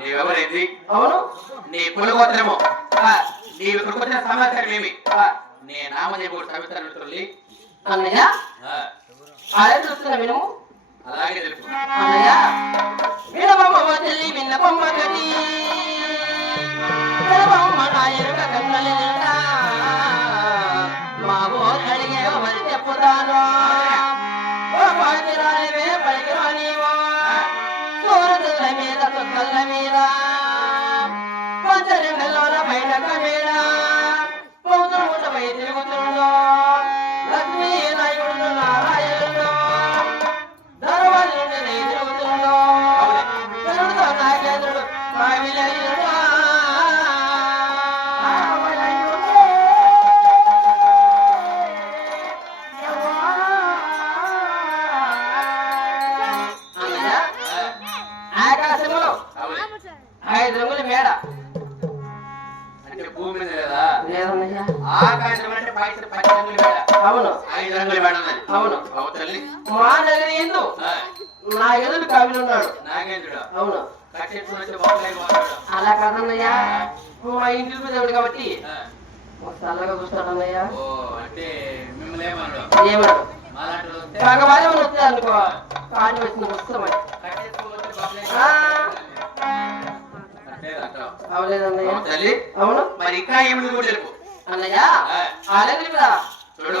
నీవెవరైంది? అవును, నీ కులగోత్రము, నీవు ఇక్కడికి వచ్చిన సమాచారం ఏమి? నీ నామదేవుడు సవితరులి అన్నయ్య. అదే చూస్తున్నా విను. అలాగే తెలుసు అన్నయ్య. వినబొమ్మ తల్లి విన్నబొమ్మ గది వినబొమ్మ నాయరుక కన్నలిట మా ఊరు అడిగే మరి చెప్పుతాను. ఓ పాటిరానివే పలికిరానివో సూరతుల మీద చుక్కల మీద పంచరెండలోన బయట కమేడ పౌతుముటపై తిరుగుతుండో లక్ష్మీ నాయుడు నారాయణుడు ధరవల్లుండి తిరుగుతుండో తరుడుతో నాగేంద్రుడు మావిలయుడు ఆకాశములో 5 రంగుల మేడ అంటే భూమి మీద లేదా? లేదన్నయ్యా. ఆకాశం అంటే 10 రంగుల మేడ. అవును, 5 రంగుల మేడ ఉన్నది. అవును. తల్లి మా నగరి ఎందు నా ఎదురు కవిలున్నాడు నాగేంద్రుడు. అవును, అలా కాదన్నయ్యా, మా ఇంటి దేవుడు కాబట్టి చల్లగా చూస్తాడన్నయ్యా. ఏమన్నాడు? భగవాన్ వస్తే అనుకో కాని వచ్చిన వస్తామని అవలేదన్నయ్య. తల్లి అవును, మరి ఇంకా ఏమి కూడా తెలుపు అన్నయ్యా. అలాగే కదా చూడు,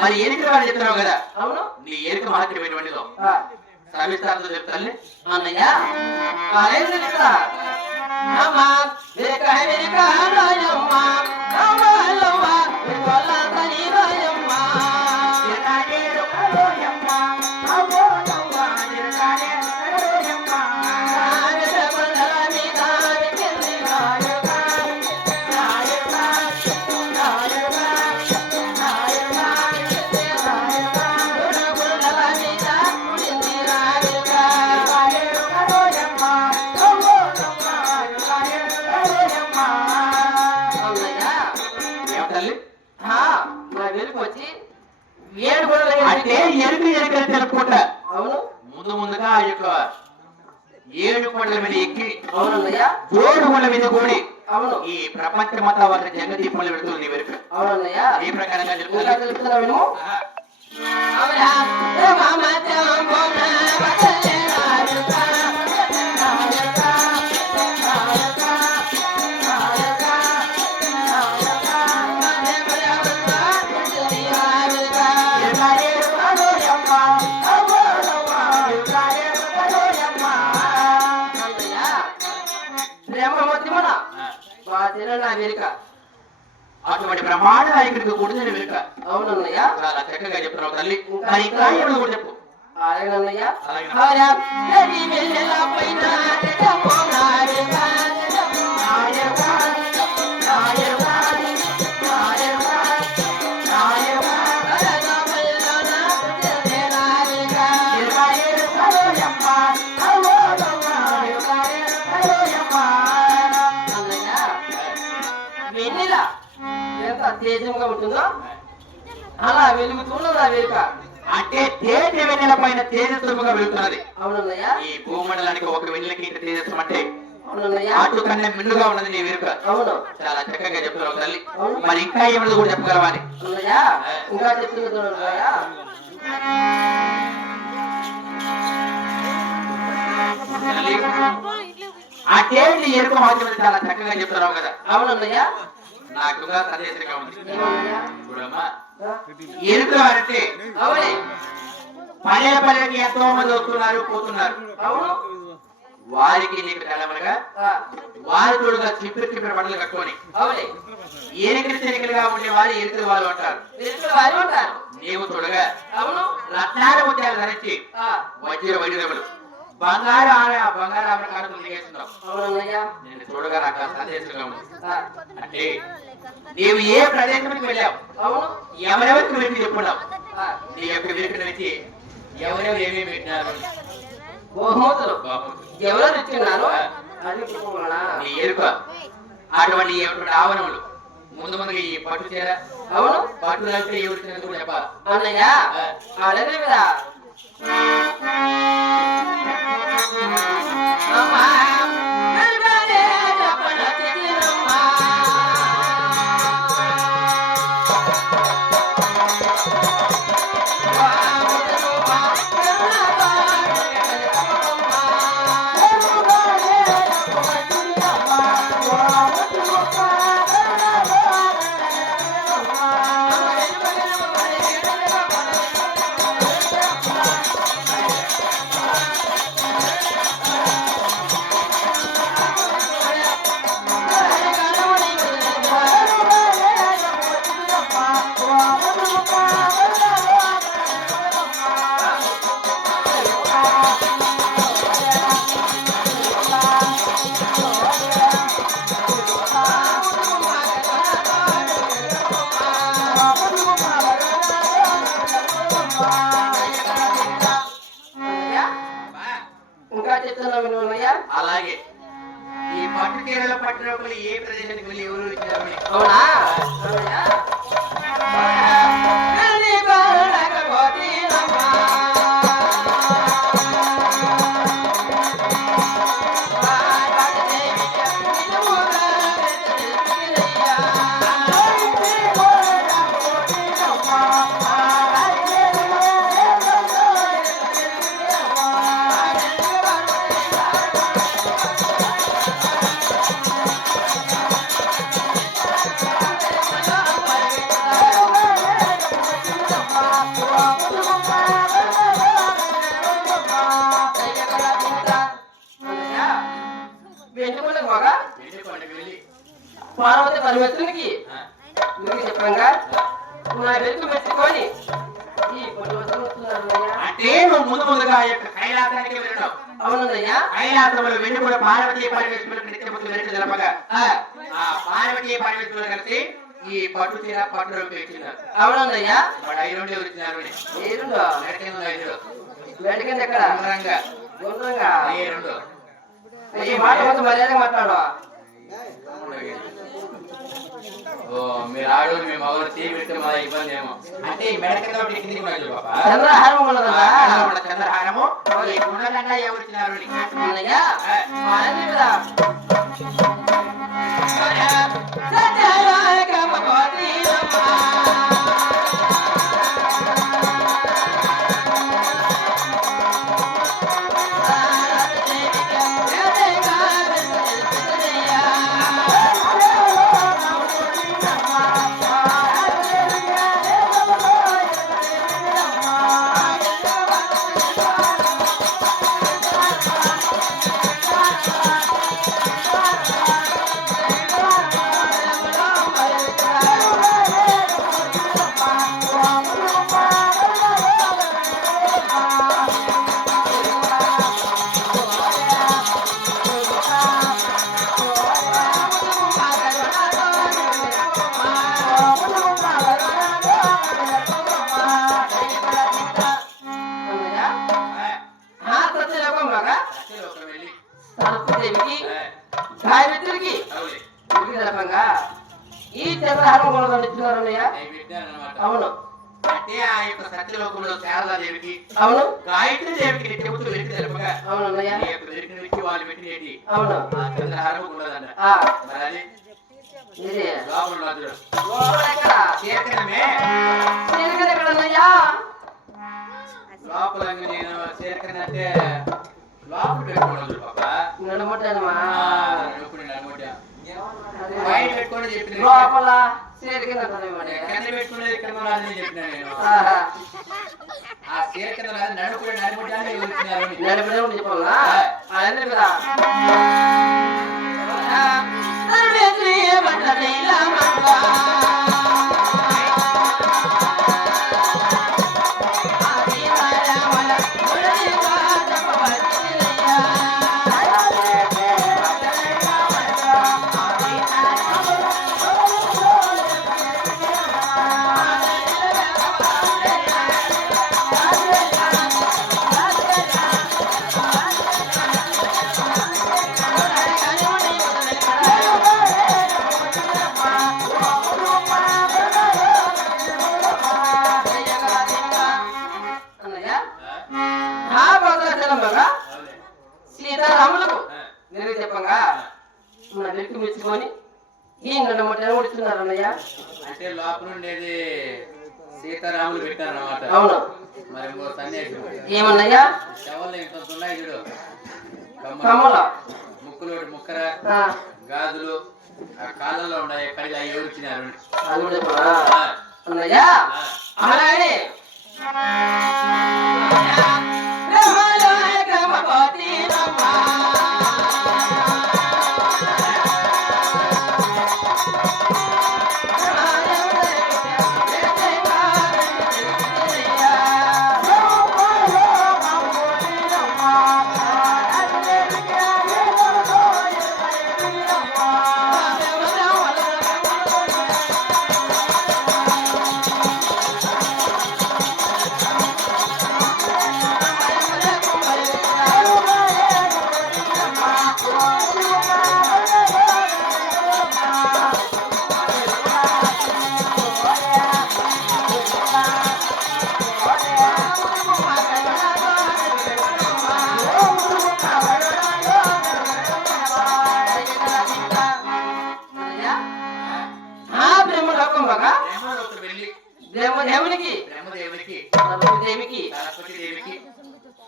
మరి ఏనికి వాళ్ళు చెప్తున్నావు కదా. అవును, నీ ఏనికి మహత్యం ఎటువంటిదో సవిస్తారంతో చెప్తాను అన్నయ్య. అలాగే కదా అమ్మా వెనక వెనక రాయమ్మ అమ్మలమ్మ వెనకాల తని రాయమ్మ ఎనాడేడు కరోయమ్మ అమ్మలమ్మ ఎనాడే కరోయమ్మ నాగద మండల మీద వెకెళ్ళి రాయమ్మ రాయమ్మ రాయమ్మ రాయమ్మ రాయమ్మ మండల మీద ఉడింది రాయమ్మ ఎనాడేడు కరోయమ్మ అమ్మలమ్మ ఎనాడే కరోయమ్మ. అన్నయ్య తల్లి నా వెలుగు వచ్చి 7 గొడవలు అంటే ఎరుకు ఎరుక తెలుపుకుంటా. అవును, ముందుగా ఆ యొక్క 7 కొండల మీద ఎక్కి అవునన్నయ్య. 7 కొండల మీద కూడి అవును. ఈ ప్రపంచమంతా ఒక జగదీపములు పెడుతుంది నీ వెనుక. అవునన్నయ్య. ఈ ప్రకారంగా ఇంకా చెప్తున్నా. తెలుపుతున్నా విను. ఆహా. అవునా? అటువంటి బ్రహ్మాండ నాయకుడికి కూడిన వెనుక. అవునన్నయ్య. చాలా చక్కగా చెప్తున్నావు తల్లి. మరి ఇంకా ఏమన్నా కూడా చెప్పు. అలాగేనన్నయ్య. వెన్నెల ఎంత తేజంగా ఉంటుందో అలా వెలుగుతున్నది ఆ వేడుక. అంటే తేజ వెన్నెల పైన తేజస్సుగా వెళుతున్నది. అవునన్నయ్య. ఈ భూమండలానికి ఒక వెన్నెలకి తేజస్సు అంటే అవునన్నయ్య. అటు కన్నా మిన్నుగా ఉన్నది నీ వెనుక. అవును. చాలా చక్కగా చెప్తున్నావు తల్లి. అవును. మరి ఇంకా ఏమన్నది కూడా చెప్పగలవా అని. అన్నయ్య ఇంకా చెప్తుంది చూడన్నయ్య. తల్లి, ఆ తేజ ఎరుక మాత్రమే చాలా చక్కగా చెప్తున్నావు కదా. అవునన్నయ్య. నాకుగా సందేశంగా ఉంది. ఏమన్నయ్య? చూడమ్మా, ఎరుక అంటే అవునే. పల్లె పల్లెకి ఎంతో మంది వస్తున్నారు పోతున్నారు. అవును. వారికి నీకు తెలవనగా వారు చూడగా చిప్పిరి బట్టలు కట్టుకొని అవునే. ఏనికలు చెనికలుగా ఉండే వారు ఎరుకలు వాళ్ళు అంటారు. వెలుగులు వారి ఉంటారు. నీవు చూడగా అవును. రత్నాల ముత్యాలు ధరించి వజ్ర వైడములు బంగారు బంగారు ఆభరణాలు దిగేస్తున్నావు. అవునన్నయ్య. నేను చూడగా నాకు ఆ సందేశంగా ఉంది. అంటే నీవు ఏ ప్రదేశానికి వెళ్ళావు, అవును. ఎవరెవరికి వెళ్ళి చెప్పున్నావు, నీ యొక్క వెలుగుని వచ్చి ఎవరెవరు ఏమేమి పెట్టినారు, బహుమతులు బాబు ఎవరు ఇచ్చిన్నారు అది చెప్పుకోవాలా? నీ ఎరుక అటువంటి ఆవరణములు ముందు ముందుగా ఈ పట్టు చీర అవును. పట్టు కలిపి ఎవరు తినదు కూడా చెప్పాలి. అన్నయ్య అలాగే కదా. అమ్మా వెలుగనే చెప్పన చితిరమ్మా. ఇంకా చెప్తున్నా వినయ్యా. అలాగే ఈ పట్టు చీరల పట్టినప్పుడు ఏ ప్రదేశానికి వెళ్ళి ఎవరు ఇచ్చారు. అవునా అన్నయ్య. పార్వతి పరమేశ్వరునికి నువ్వు చెప్పంగా నా వెలుగు మెచ్చుకొని ఈ కొన్ని వస్తువులు వస్తున్నారు. అంటే నువ్వు ముందు ముందుగా ఆ యొక్క కైలాసానికి వెళ్ళడం. అవునయ్యా. కైలాసములు వెళ్ళి కూడా పార్వతీ పరమేశ్వరులకు నిత్యములు వెళ్తే తెలపగా ఆ పార్వతీ పరమేశ్వరులు కలిసి ఈ పట్టు చీర పట్టు రంగు ఇచ్చినారు. అవునయ్యా. వాడు 5 నుండి వచ్చినారు. వేటకింద ఎక్కడ గుండ్రంగా గుండ్రంగా ఈ మాట కొంచెం మర్యాదగా మాట్లాడు. మీరు ఆడోళ్ళు మేము ఎవరు చేయి పెడితే మా ఇబ్బంది ఏమో అంటే ఈ మెడ కింద కిందికి ఉన్నది బాబా. చంద్రహారం ఉన్నదా? చంద్రహారము ఈ గుండెలన్నా ఎవరు ఇచ్చినారు. అన్నయ్యా గాయత్రికి ఈ చంద్రహారం కూడా ఇచ్చినారన్నయ్య. అవును అంటే ఆ యొక్క సత్యలోకంలో శారదాదేవికి అవును గాయత్రి దేవికి నిత్యములు వెలికి తెలపగా అవునన్నయ్య. ఈ యొక్క వెలికిని వెలికి వాళ్ళు పెట్టినది అవును ఆ చంద్రహారం ఉండదంట. ఆ మరి అది ఇది లోపల ఉన్నది చూడు. లోపల ఎక్కడ? చేతనమే చీరకలు ఎక్కడన్నయ్యా? లోపల నేను చేతనంటే లోపల పెట్టుకోవడం పాప నడమటమ్మా. బయట పెట్టుకోండి చెప్పిన లోపల చీరకలు కింద పెట్టుకునేది కింద రాదని చెప్పిన నేను. ఆ చీర కింద రాదు నడుపుకునే నడుపుటాన్ని వచ్చినారు. నడిపడే ఉండి చెప్పాలా? అదే కదా. సీతారాములకు నేను చెప్పంగా మన వెలికి మెచ్చుకొని ఈ నడమటని ఉడుతున్నారు అన్నయ్య. అంటే లోపల ఉండేది సీతారాములు పెట్టారు అన్నమాట. అవును మరి ఇంకో సన్యాసి ఏమన్నయ్యా? శవలు ఇంత ఉన్నాయి చూడు. కమల ముక్కులోటి ముక్కర గాజులు ఆ కాళ్ళలో ఉన్నాయి. ఎక్కడికి అవి ఎవరిచ్చినారు అది కూడా చెప్పనా అన్నయ్యా? అలాగే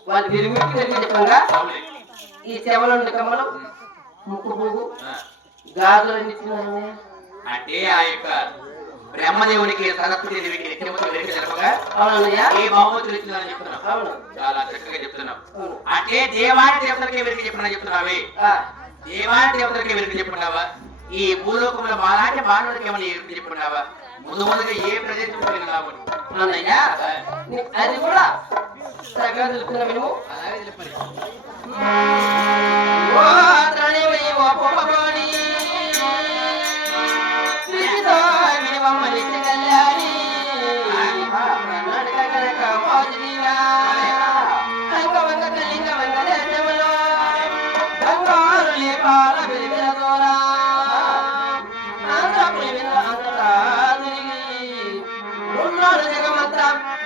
వాళ్ళు విరిమికి వెళ్ళి చెప్పంగా ఈ సేవలు కమ్మలు ముక్కు పువ్వు గాజులన్నీ ఇచ్చినారు. అంటే ఆ యొక్క బ్రహ్మదేవునికి సరస్వతి దేవికి నిత్యములు వెలికి తెలపగా అవునన్నయ్య. ఏ బహుమతులు ఇచ్చిందని చెప్తున్నాం. అవును చాలా చక్కగా చెప్తున్నాం. అంటే దేవాడి దేవతలకి వెలికి చెప్పినా చెప్తున్నావే. దేవాడి దేవతలకి వెలికి చెప్పుకున్నావా? ఈ భూలోకంలో మాలాంటి మానవుడికి ఏమైనా వెలికి చెప్పుకున్నావా? ముందు ముందుగా ఏ ప్రదేశం వెళ్ళినావు అన్నయ్య? అది కూడా చక్కగా తెలుస్తున్నా మేము. అలాగే చెప్పండి.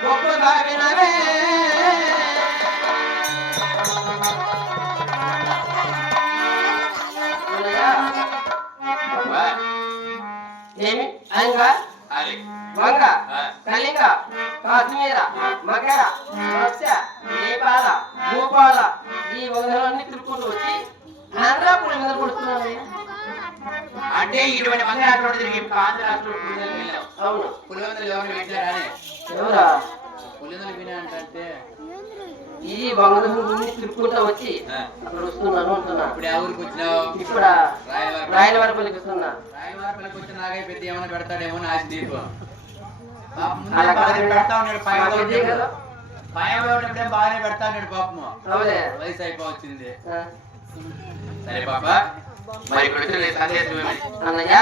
గొప్పగా వినవే అది వంగ, ఆ. కళింగ, కాశ్మీర, మగర, మత్స్య, నేపాల, భూపాల ఈ వంగలన్నీ తిరుక్కుంటూ వచ్చి ఆంధ్రాపురం మీద పడుతున్నాను. అంటే ఇటువంటి మంది రాష్ట్రంలో తిరిగి ఆంధ్ర రాష్ట్రంలో పులివెందులకు వెళ్ళాం. అవును. పులివెందులు ఎవరు పెట్టారా అని ఎవరా? పులివెందులు వినా అంటే ఈ వంగలన్నీ తిరుక్కుంటూ వచ్చి అక్కడ వస్తున్నాను అంటున్నా. ఇప్పుడు ఎవరికి వచ్చినావు? ఇప్పుడు రాయలవారిపల్లికి వస్తున్నా. రాయవారపల్లికి వచ్చిన నాగే పెద్ద ఏమైనా పెడతాడేమో అని ఆశ దీపం అలా పెడతా ఉన్నాడు. మాకు కదా. పైన ఉన్నప్పుడే బాగానే పెడతా ఉన్నాడు పాపము. అవులే. వయసు అయిపోవచ్చింది. ఆ. సరే పాప, మరి ఇప్పుడు వచ్చిన నీ సందేశం ఏమిటి? అన్నయ్య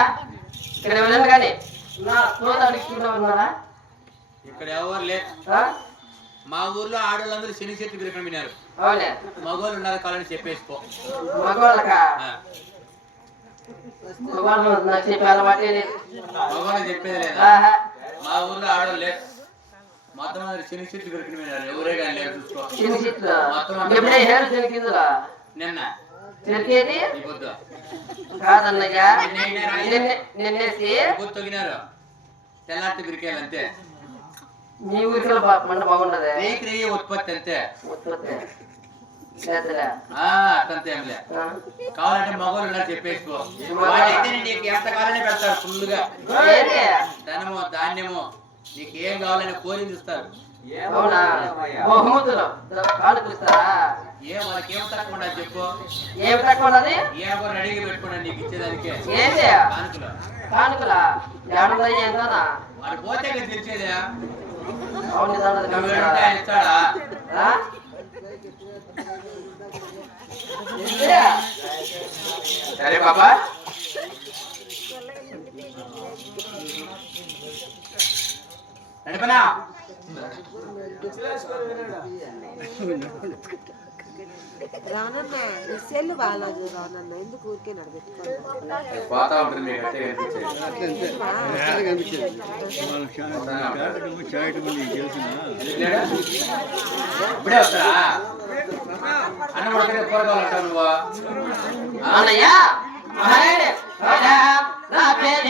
ఇక్కడ వెళ్ళను కానీ నా సోదరుడికి కూడా ఉన్నారా? ఇక్కడ ఎవరు లేదు. ఆ? మా ఊర్లో ఆడవాళ్ళందరూ శని చెట్టు విరికమినారు. అవులే. మగవాళ్ళు ఉన్నారు కాలని చెప్పేసుకో. మగవాళ్ళకా? ఆ. మగవాళ్ళు నాకు చెప్పే అలవాటే లేదు. మగవాళ్ళకి చెప్పేది లేదా? ఆహా. మా ఊర్లో ఆడవాళ్ళు లేదు. మొత్తం అందరు శని చెట్టు విరికమినారు. ఎవరే కానీ లేదు చూసుకో. చిన్న చిట్లు ఎప్పుడే హేరు చెనికిందులా నిన్న చెరికేది ఈ పొద్దు కాదన్నయ్య. నిన్నేసి తొగినారు. తెల్లారి బిరికేయాలి అంతే. మీ ఊరికల మంట బాగుండదు. రేకి రేయి ఉత్పత్తి అంతే. ఉత్పత్తి చేతలే. అట్టంతే ఏమిలే. కావాలంటే మగవాళ్ళు ఉన్నారు చెప్పేసుకో. వాళ్ళైతే నీకు ఎంత కావాలని పెడతారు ఫుల్గా. ఏంటి? ధనము ధాన్యము నీకు ఏం కావాలని కోరింది ఇస్తారు. అవునా? బహుమతులు కానుకలు ఇస్తారా? వాళ్ళకి ఏం తక్కువ ఉండదు చెప్పు. ఏమి తక్కువ ఉన్నది? ఏం కూడా రెడీగా పెట్టుకున్నా నీకు ఇచ్చేదానికే. ఏంటి కానుకలు కానుకలా? ఏడున్నాయి ఏంటనా? వాడు పోతే కదా తెచ్చేదే. అవును నువ్వు ఏడుంటే ఆయన ఇస్తాడా? సరే పాపా, నడిపనా రానన్న సెల్ బాగాలేదు. రానన్న ఎందుకు ఊరికే నడబెట్టుకోవాలి. పోతా ఉంటుంది మీకు అట్టే ఇప్పుడే వస్తారా? అన్న కొడుకునే కూరగాయలు నువ్వు అన్నయ్య నా పేరు